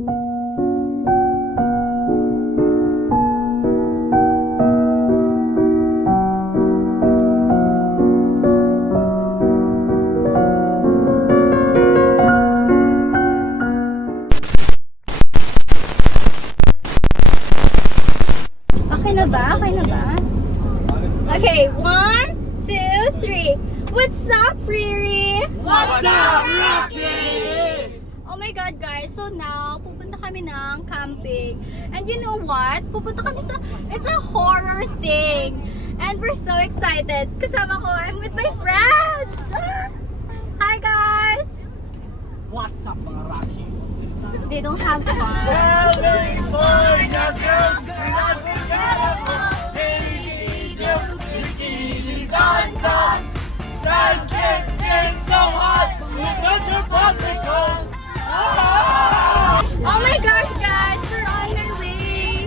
Okay na ba? Okay na ba? Okay, 1, 2, 3. What's up, Riri? What's up, Rocky? Oh my God, guys. So now, pupunta kami ng camping. And you know what? Pupunta kami sa, it's a horror thing. And we're so excited. Kasama ko, I'm with my friends. Hi, guys. What's up, mga Rockies? They don't have fun. California girls, we're unforgettable. Hazy jokes, bikinis on top. Sun kiss is so hot. Look at your body go. Oh my gosh, guys. We're on our way.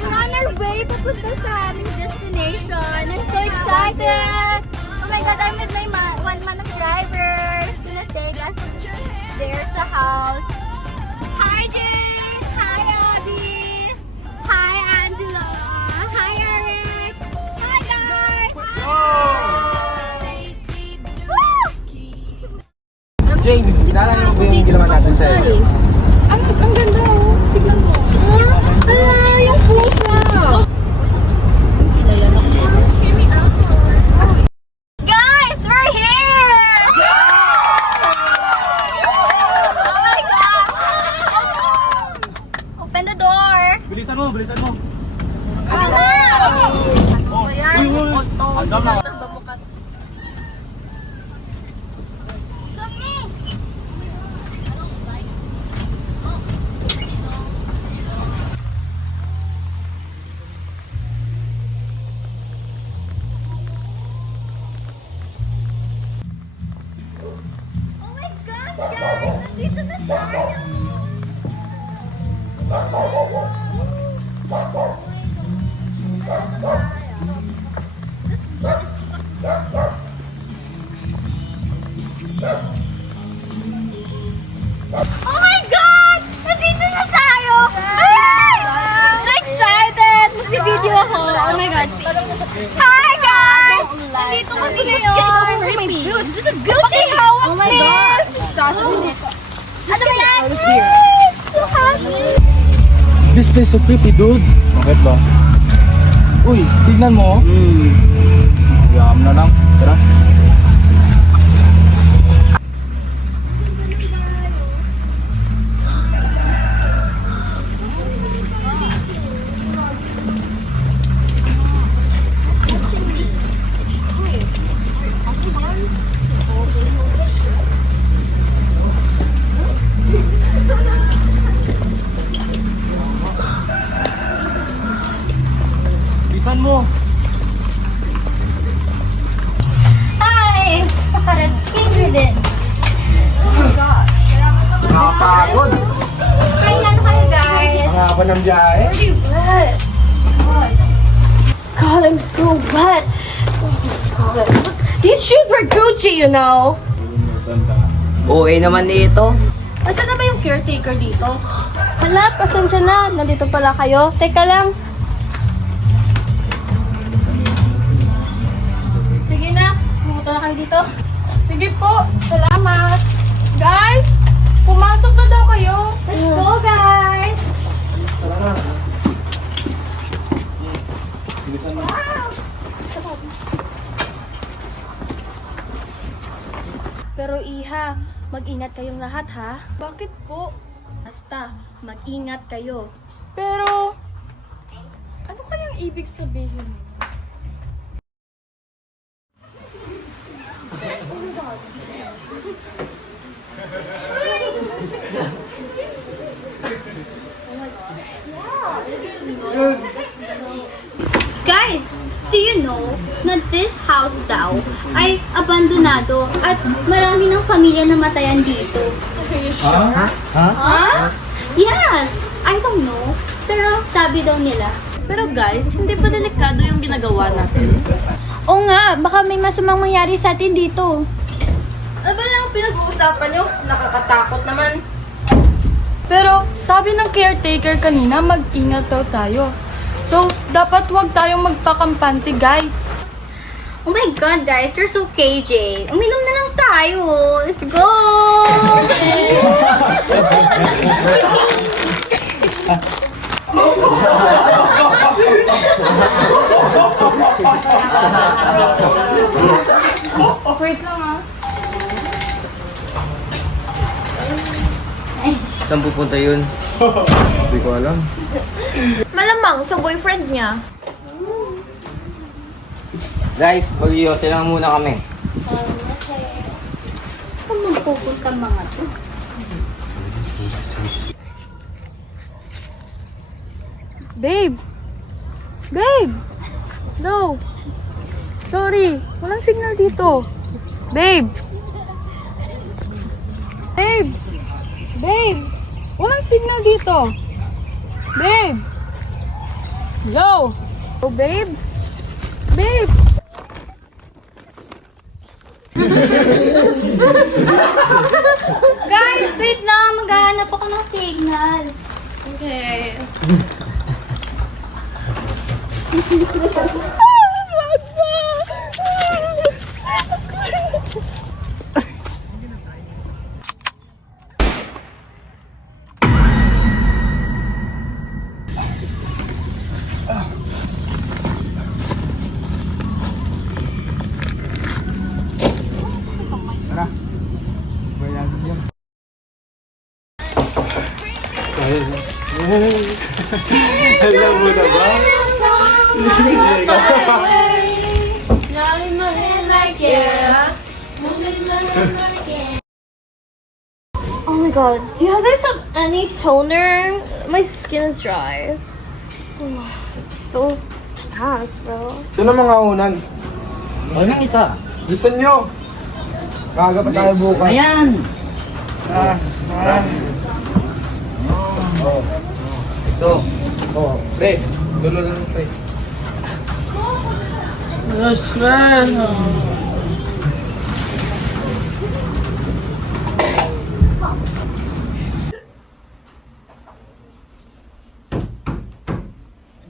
We're on our way papunta sa aming destination. I'm so excited. Oh my God, I'm with my one man of drivers. Gonna take us there sa house. Hi, Jane. Hi, Abby. Hi, Angela. Hi, Eric. Hi, guys. Woo! Jane, naalala mo yung ginawa natin sa iyo? Ang ganda, oh. Tignan mo. Yung close up. Guys, we're here! Oh my God! Open the door. Bilisan mo, bilisan mo. Ano na? Oh, uy, uy. Andam na. Oh my God, guys! Nandito na tayo! Oh my God! Nandito na tayo! I'm so excited! Mag-video ako! Oh my God! Hi guys! Nandito kami ngayon! This is Gucci! Oh my God! Ano ba yan? So happy! This place so creepy, dude. Bakit ba? Uy, tignan mo. Yam na lang. Tara. Bilisan mo. Guys! Nakarating rin din! Nakapagod. Kailan kayo guys? Ang haba ng biyahe. Pretty wet! God, I'm so wet! Oh my God. These shoes were Gucci, you know! OA naman nito. Asan na ba yung caretaker dito? Hala, pasensya na. Nandito pala kayo. Teka lang. Sige na. Pumunta na kayo dito. Sige po, salamat. Guys, pumasok na daw kayo. Let's go, guys! Tara na. Bilisan mo. Pero Iha, mag-ingat kayong lahat ha. Bakit po? Basta, mag-ingat kayo. Pero, ano kayang ibig sabihin? Guys, do you know na this house daw ay abandonado at marami ng pamilya na matayan dito? Ha? Ha? Huh? Yes! I don't know. Pero sabi daw nila. Pero guys, hindi ba delikado yung ginagawa natin? Oo nga, baka may masamang mangyari sa atin dito. Ano ba lang pinag-uusapan nyo? Nakakatakot naman. Pero sabi ng caretaker kanina, mag-ingat daw tayo. So, dapat wag tayong magpakampante, guys. Oh my God, guys, you're so KJ. Uminom na lang tayo. Let's go! Wait lang ah. Saan pupunta yun? Hindi ko alam. Malamang sa boyfriend niya. Guys, mag-iose lang muna kami. Saan magpupunta mga to? Babe! Babe! No! Sorry, walang signal dito. Babe! Babe! Babe! Walang signal dito. Babe! Hello? Oh, babe? Babe! Guys, wait lang. Maghahanap ako ng signal. Okay. Alam mo na ba? Oh my God. Do you guys have any toner? My skin is dry. Oh, so fast, bro. Sino mga unan? Wala na isa. Listen nyo! Kaga pa tayo bukas. Ayan! Oh. Ito. Oh, pre. Dulo lang, pre. Yes, man!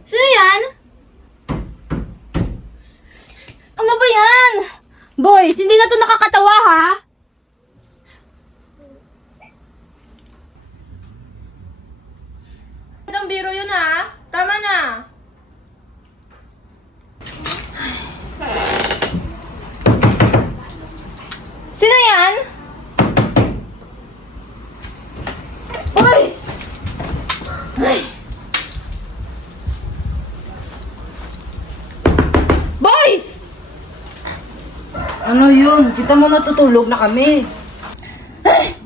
Sino yan? Ano ba yan? Boys, hindi na to nakakatawa, ha? Ang biro yun ha. Tama na. Sino yan? Boys! Ay. Boys! Ano yun? Kita mo natutulog na kami.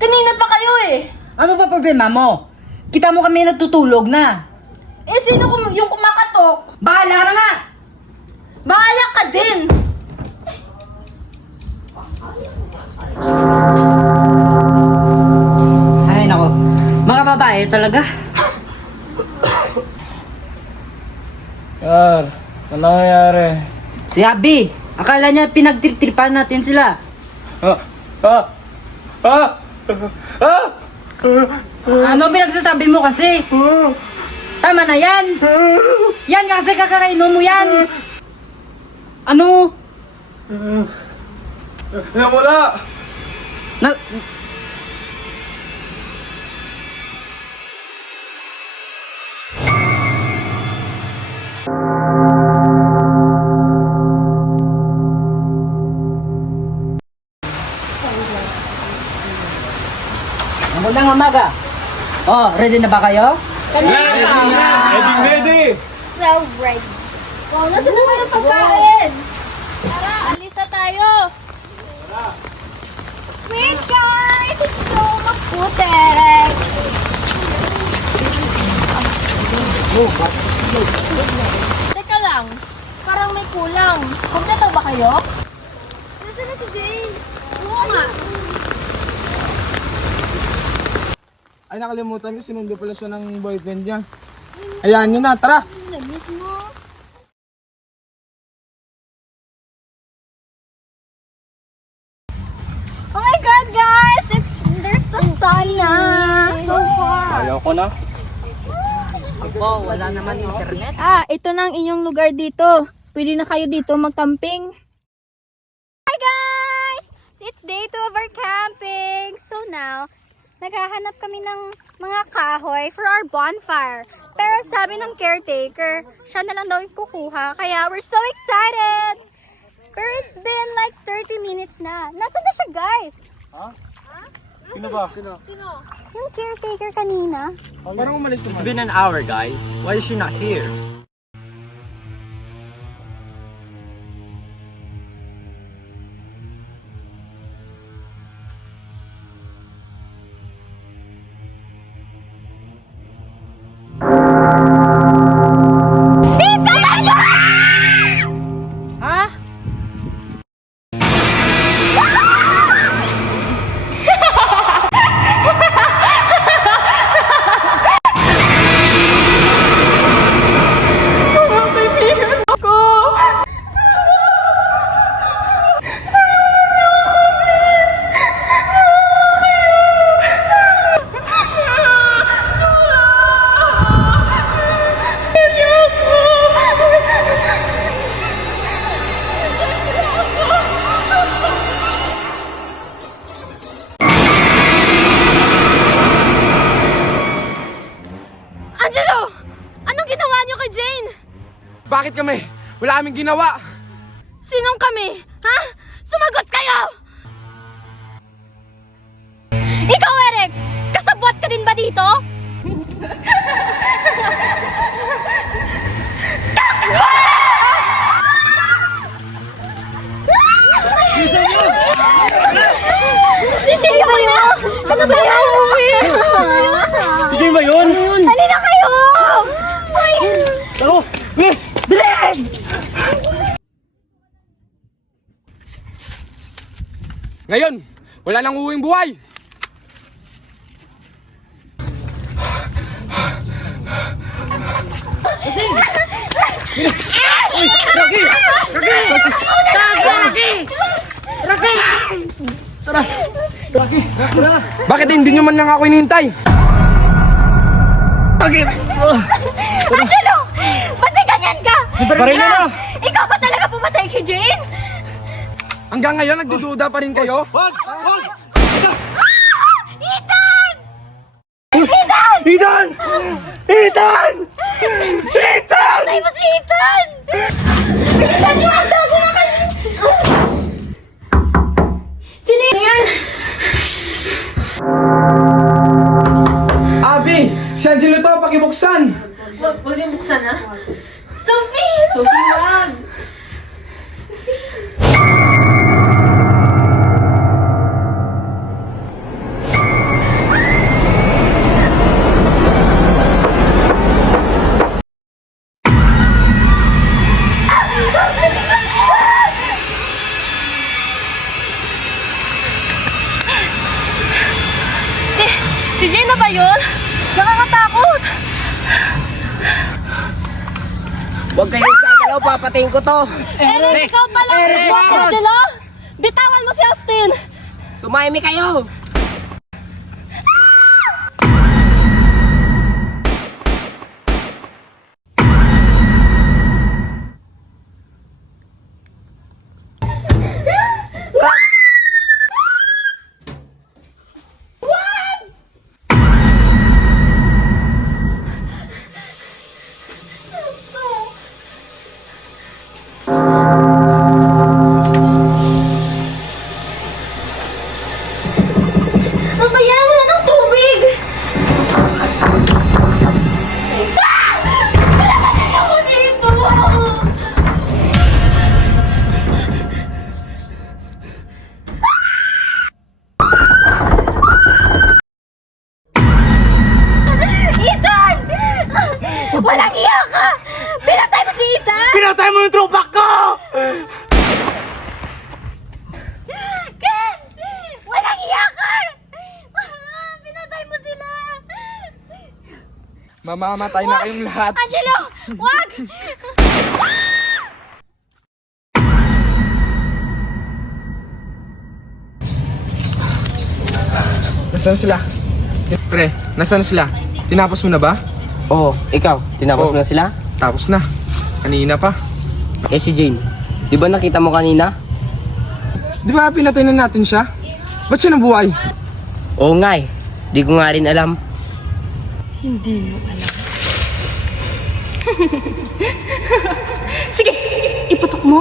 Kanina pa kayo eh. Ano ba problema mo? Kita mo kami natutulog na. Eh, sino yung kumakatok? Bahala na nga! Bahala ka din! Ay, nako. Mga babae talaga. Yar, ano nangyayari? Si Abby, akala niya pinagtritripan natin sila. Ah! Ah! Ah! Ah! Ano pinagsasabi mo kasi? Tama na yan! Yan kasi kakakainom mo yan! Ano? Wala! Na... Magandang umaga. Oh, ready na ba kayo? Ready! So ready. Wow, nasa naman yung pagkain? Tara, alis na tayo. Wait guys, it's so maputek. Teka lang, parang may kulang. Kompleto ba kayo? Nasaan na si Jane? Oo nga. Ay, nakalimutan ko, sinundo pala siya ng boyfriend niya. Ayan nyo na, tara! Namiss mo. Oh my God, guys! There's the sun na! So far! Ayoko na. Opo, wala naman internet. Ito na ang inyong lugar dito. Pwede na kayo dito mag-camping. Hi guys! It's day 2 of our camping. So now, naghahanap kami ng mga kahoy for our bonfire. Pero sabi ng caretaker, siya na lang daw yung kukuha. Kaya we're so excited! Pero it's been like 30 minutes na. Nasaan na siya, guys? Sino ba? Yung caretaker kanina. Parang umalis naman. It's been an hour, guys. Why is she not here? Angelo! Anong ginawa niyo kay Jane? Bakit kami? Wala kaming ginawa. Sinong kami? Ha? Sumagot kayo! Ikaw, Eric! Kasabwat ka din ba dito? Takbo! Si Jane ba yun? Ano ba yan? Si Jane ba yun? Dali na kayo! Uy! Ako! Bilis! Bilis! Ngayon, wala nang uuwing buhay! Uy! Rocky! Rocky! Tara! Rocky! Tara na! Bakit hindi nyo man lang ako inintay? Rocky! Angelo! Ba't may ganyan ka? Baril na! Ikaw ba talaga pumatay kay Jane? Hanggang ngayon, nagdududa pa rin kayo? Wag! Wag! Ethan! Ethan! Ethan! Ethan! Patay mo si Ethan! Ethan, yung tago na kayo! Sino yan? Abi! Si Angelo to, pakibuksan! Huwag yung buksan, ha? Sophie! Sophie, wag! Si Jane na ba yun? Nakakatakot! Huwag kayong gagalaw, papatayin ko to. Eric, ikaw pala! Angelo! Bitawan mo si Austin! Tumahimik kayo! Mamaya, wala ng tubig! Kailangan ako dito! Ethan! Walang iya ka! Pinatay mo si Ethan! Pinatay mo yung tropa ko! Ken! Walang iya ka! Pinatay mo sila! Mamamatay na kayong lahat. Angelo! Wag! Nasaan sila? Pre, nasaan sila? Tinapos mo na ba? Oo, ikaw, tinapos mo na sila? Tapos na. Kanina pa. Eh si Jane, di ba nakita mo kanina? Di ba pinatay na natin siya? Ba't siya nabuhay? Oo nga eh, di ko nga rin alam. Hindi mo alam. Sige, iputok mo.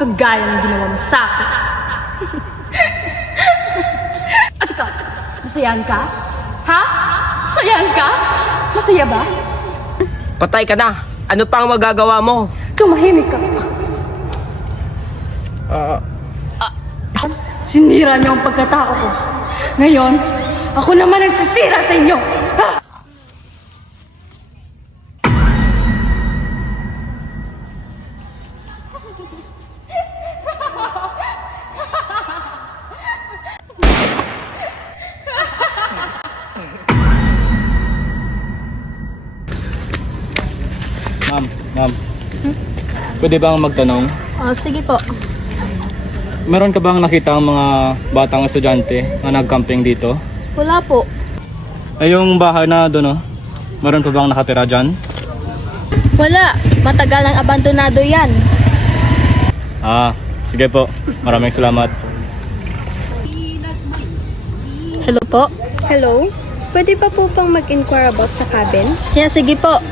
Kagaya ng ginawa mo sa akin. At ikaw, masayahan ka? Ha? Masayahan ka? Masaya ba? Patay ka na, ano pa ang magagawa mo? Tumahimik ka. Sinira niyo ang pagkatao ko. Ngayon, ako naman ang sisira sa inyo. Ha? Ma'am. Pwede bang magtanong? Oh, sige po. Meron ka bang nakita ang mga batang estudyante na nag-camping dito? Wala po. Ay yung bahay na doon, meron pa bang nakatira dyan? Wala. Matagal ang abandonado yan. Sige po. Maraming salamat. Hello po? Hello? Pwede pa po bang mag-inquire about sa cabin? Yeah, sige po.